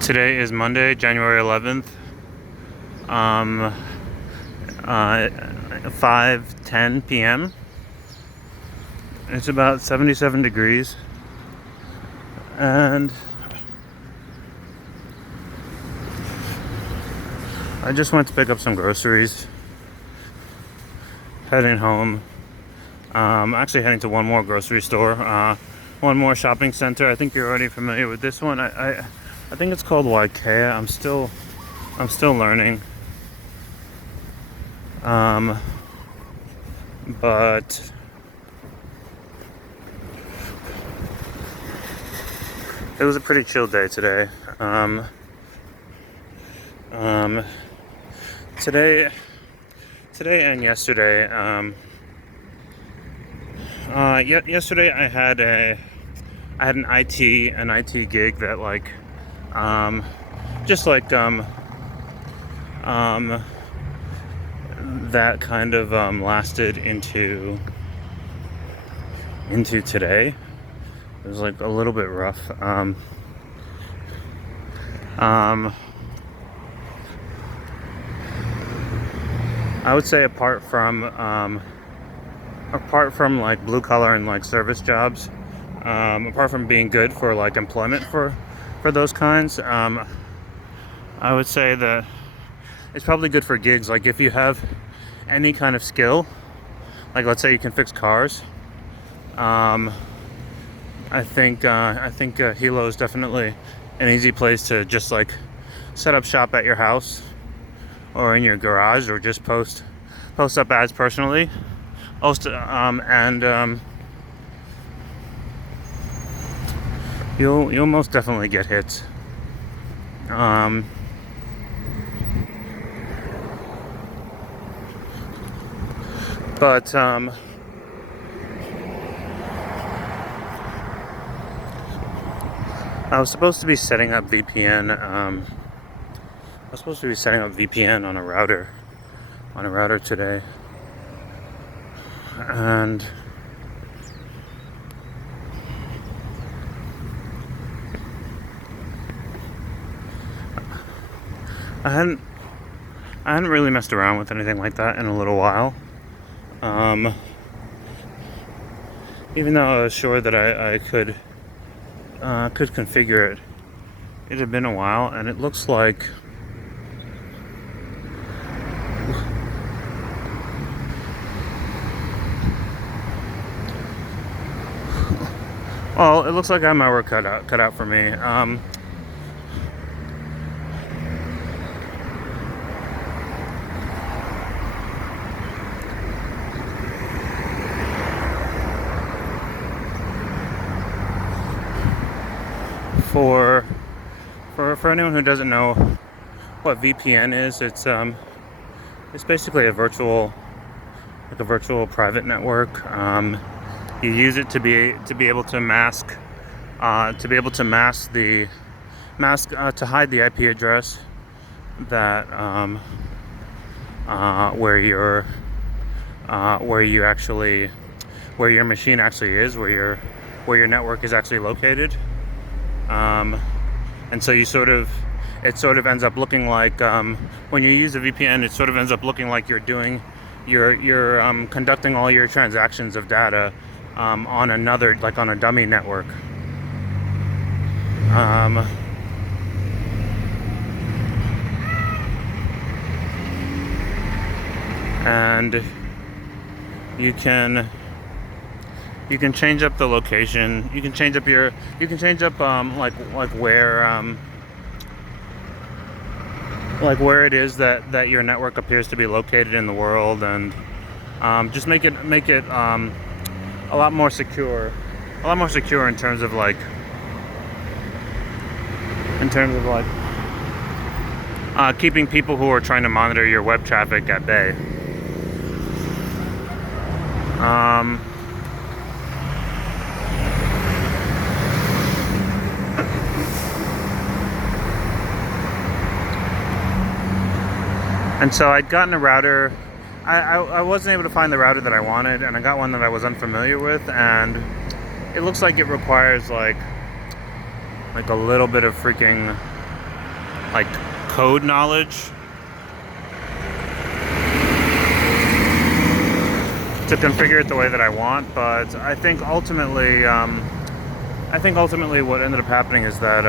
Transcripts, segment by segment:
Today is Monday, January 11th. 5:10 p.m. It's about 77 degrees, and I just went to pick up some groceries. Heading home. Actually heading to one more grocery store, one more shopping center. I think you're already familiar with this one. I think it's called Waikea. I'm still learning. But it was a pretty chill day today. Today and yesterday. Yesterday I had an IT gig that that kind of lasted into today. It was like a little bit rough. I would say apart from like blue collar and like service jobs, apart from being good for like employment for those kinds, I would say that it's probably good for gigs. Like if you have any kind of skill, like let's say you can fix cars, I think Hilo is definitely an easy place to just like set up shop at your house or in your garage, or just post up ads personally. You'll most definitely get hits. But I was supposed to be setting up VPN. I was supposed to be setting up VPN on a router today, and I hadn't really messed around with anything like that in a little while. Even though I was sure that I could configure it, it had been a while, and it looks like it looks like I have my work cut out for me. For anyone who doesn't know what VPN is, it's basically a virtual private network. You use it to be able to mask to hide the IP address that where your machine actually is, where your network is actually located. And so it sort of ends up looking like, when you use a VPN, it sort of ends up looking like you're conducting all your transactions of data on another, like on a dummy network. And you can change up the location. You can change up where it is that your network appears to be located in the world, and just make it a lot more secure in terms of keeping people who are trying to monitor your web traffic at bay. And so I'd gotten a router. I wasn't able to find the router that I wanted, and I got one that I was unfamiliar with, and it looks like it requires like a little bit of freaking like code knowledge to configure it the way that I want. But I think ultimately what ended up happening is that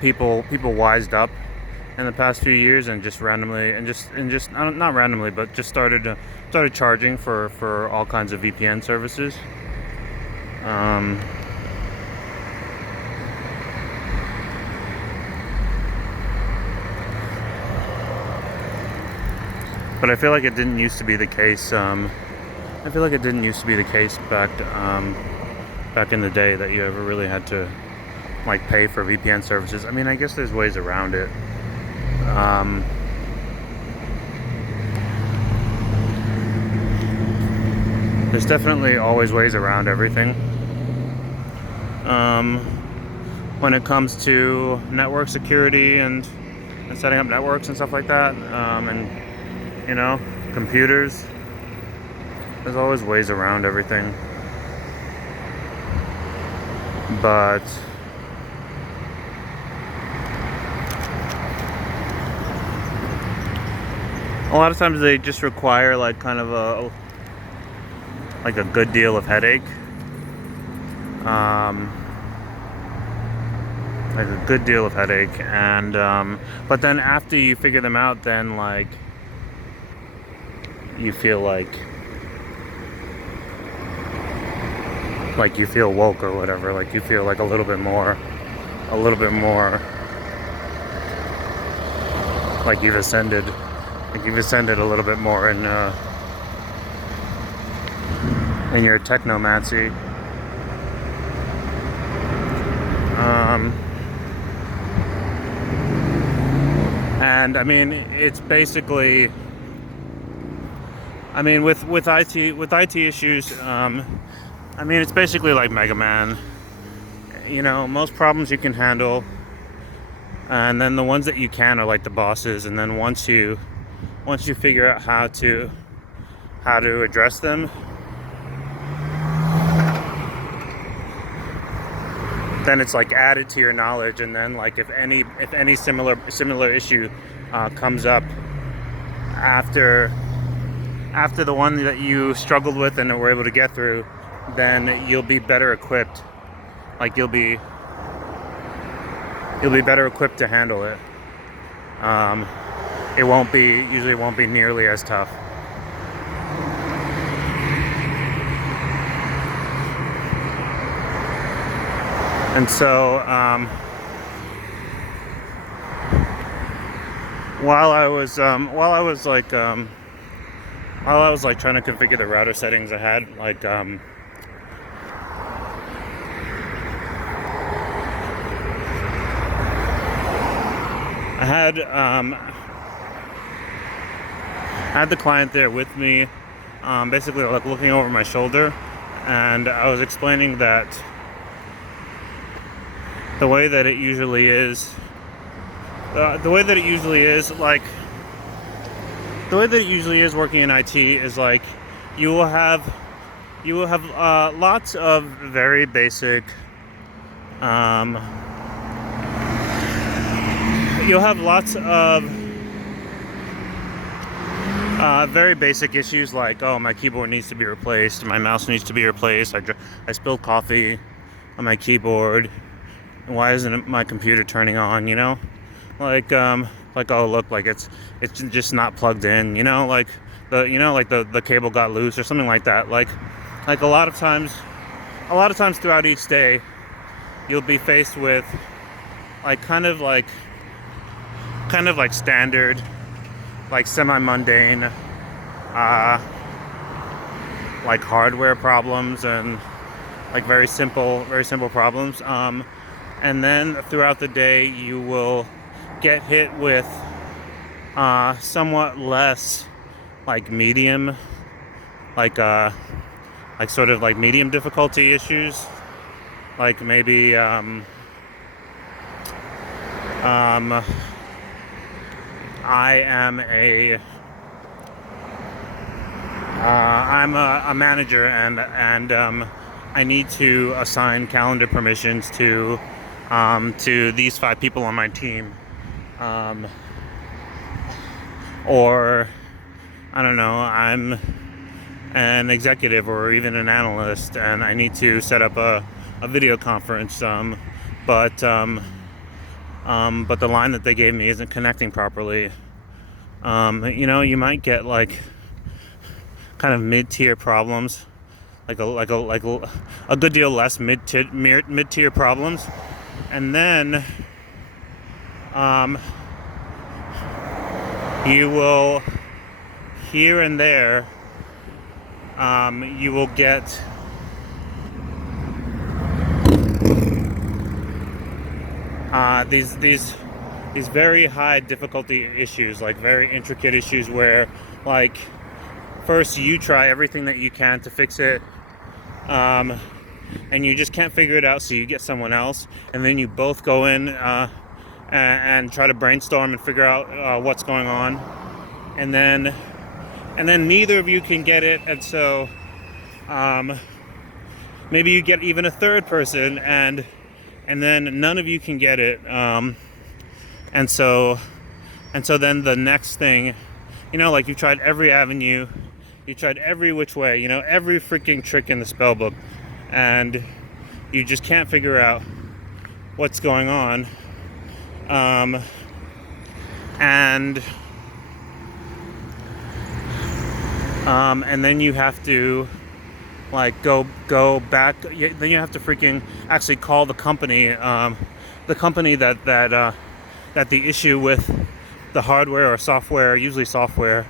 people wised up in the past few years and just randomly not randomly, but just started charging for all kinds of VPN services. But I feel like it didn't used to be the case. I feel like it didn't used to be the case back in the day that you ever really had to like pay for VPN services. I mean, I guess there's ways around it. There's definitely always ways around everything. When it comes to network security and setting up networks and stuff like that, and computers, there's always ways around everything. But a lot of times they just require like kind of a good deal of headache. Like a good deal of headache, and but then after you figure them out, then like you feel like you feel woke or whatever. Like you feel like a little bit more like you've ascended a little bit more in your technomancy. And I mean, it's basically, I mean, with IT issues, I mean, it's basically like Mega Man. Most problems you can handle, and then the ones that you can are like the bosses. And then once you figure out how to address them, then it's like added to your knowledge. And then like if any similar issue comes up after the one that you struggled with and were able to get through, then you'll be better equipped. Like you'll be better equipped to handle it. It won't be nearly as tough. And so while I was trying to configure the router settings, I had I had the client there with me, basically like looking over my shoulder, and I was explaining that the way that it usually is working in IT is like you will have lots of very basic very basic issues like, oh, my keyboard needs to be replaced, my mouse needs to be replaced, I spilled coffee on my keyboard, why isn't my computer turning on, like oh, look, like it's just not plugged in, like the cable got loose or something like that. Like a lot of times throughout each day you'll be faced with kind of like standard, like semi-mundane like hardware problems and like very simple problems, and then throughout the day you will get hit with somewhat less like medium, like sort of like medium difficulty issues, like maybe I'm a manager, and I need to assign calendar permissions to these 5 people on my team, um, or I don't know. I'm an executive or even an analyst, and I need to set up a video conference. But the line that they gave me isn't connecting properly. You might get like kind of mid-tier problems, like a good deal less mid-tier problems, and then you will here and there you will get these very high difficulty issues, like very intricate issues where, like, first you try everything that you can to fix it, and you just can't figure it out, so you get someone else, and then you both go in and try to brainstorm and figure out what's going on, and then neither of you can get it, and so maybe you get even a third person, and then none of you can get it, and so then the next thing, like, you tried every avenue, you tried every which way, every freaking trick in the spell book, and you just can't figure out what's going on, and then you have to, like, go back. Then you have to freaking actually call the company that the issue with the hardware or software, usually software,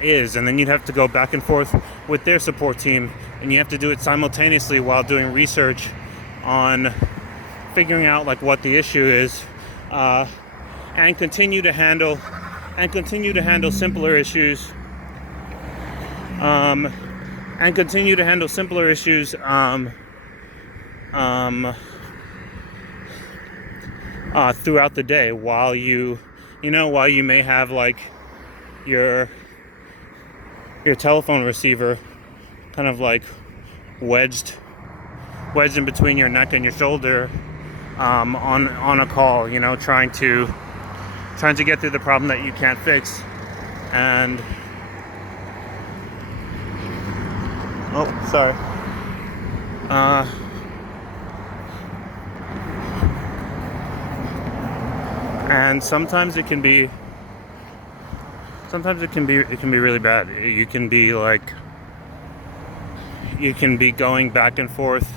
is, and then you'd have to go back and forth with their support team, and you have to do it simultaneously while doing research on figuring out, like, what the issue is, and continue to handle simpler issues, throughout the day, while you may have, like, your telephone receiver kind of, like, wedged in between your neck and your shoulder, on a call, trying to get through the problem that you can't fix. And sorry. And sometimes it can be really bad. You can be going back and forth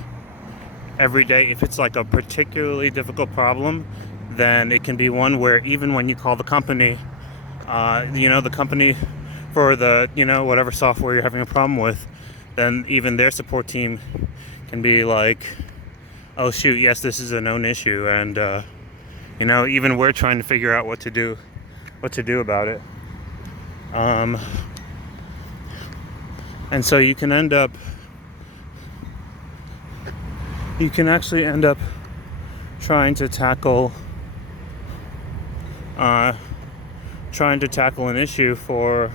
every day. If it's like a particularly difficult problem, then it can be one where even when you call the company, the company for the, whatever software you're having a problem with, then even their support team can be like, oh shoot, yes, this is a known issue, and even we're trying to figure out what to do about it. And so you can actually end up trying to tackle an issue for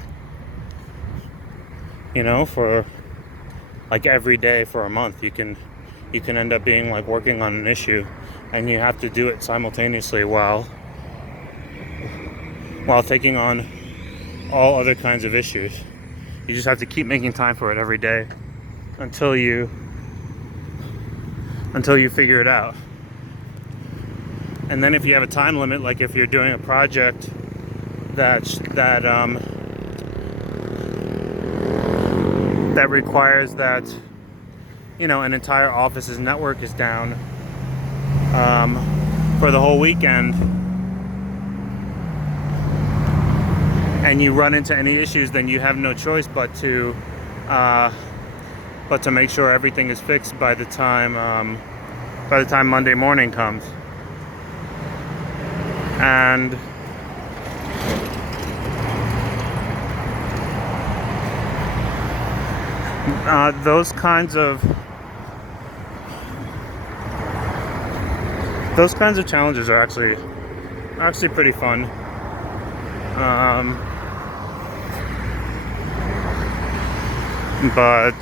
like every day for a month. You can end up being like working on an issue, and you have to do it simultaneously while taking on all other kinds of issues. You just have to keep making time for it every day until you figure it out. And then if you have a time limit, like if you're doing a project that requires that an entire office's network is down for the whole weekend, and you run into any issues, then you have no choice but to make sure everything is fixed by the time Monday morning comes. And those kinds of challenges are actually pretty fun. but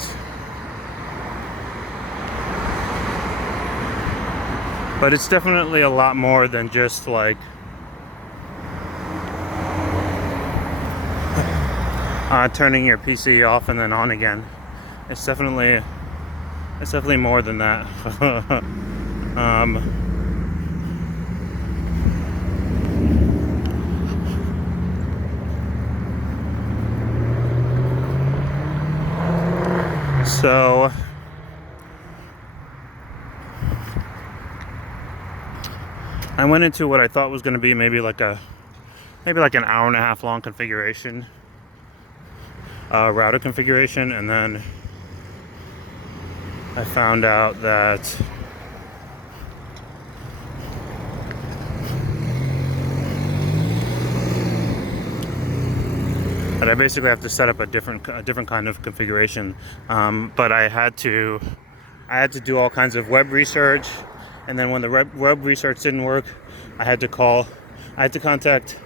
it's definitely a lot more than just like turning your PC off and then on again. It's definitely more than that. So I went into what I thought was going to be maybe like an hour and a half long configuration, router configuration, and then I found out that I basically have to set up a different kind of configuration. But I had to do all kinds of web research, and then when the web research didn't work, I had to contact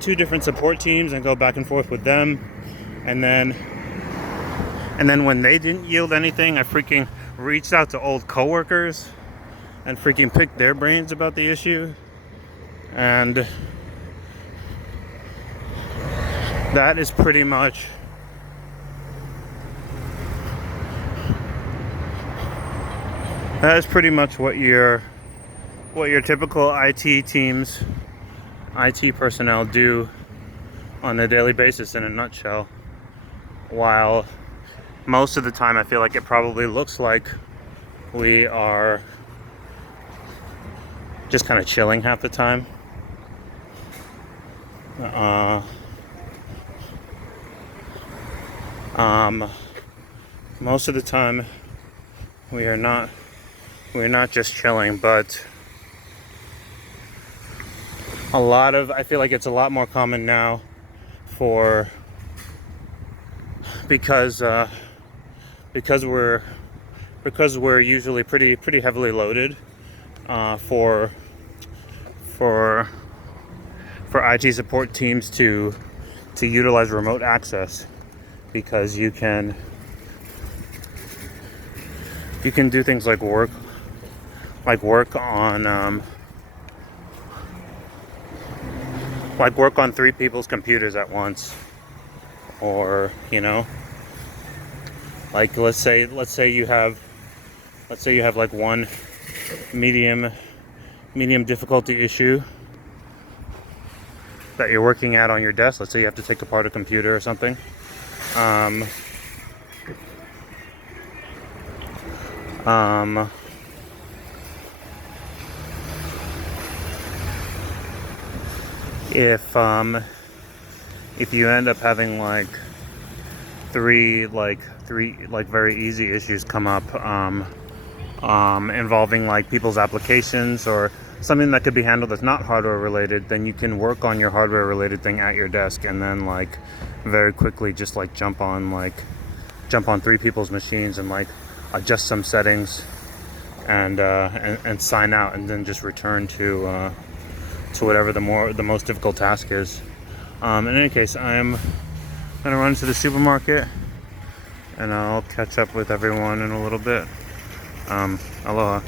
2 different support teams and go back and forth with them, and then when they didn't yield anything, I freaking reached out to old coworkers and freaking picked their brains about the issue, and that is pretty much what your typical IT teams, IT personnel do on a daily basis in a nutshell. While most of the time I feel like it probably looks like we are just kind of chilling half the time. Most of the time we're not just chilling, but I feel like it's a lot more common now because we're usually pretty heavily loaded for IT support teams to utilize remote access, because you can do things like work on 3 people's computers at once, or like let's say you have like one medium difficulty issue that you're working at on your desk. Let's say you have to take apart a computer or something. If you end up having like three very easy issues come up, involving like people's applications or something that could be handled that's not hardware related, then you can work on your hardware related thing at your desk, and then like very quickly just like jump on 3 people's machines and like adjust some settings and sign out, and then just return to whatever the most difficult task is. In any case, I'm gonna run to the supermarket, and I'll catch up with everyone in a little bit. Aloha.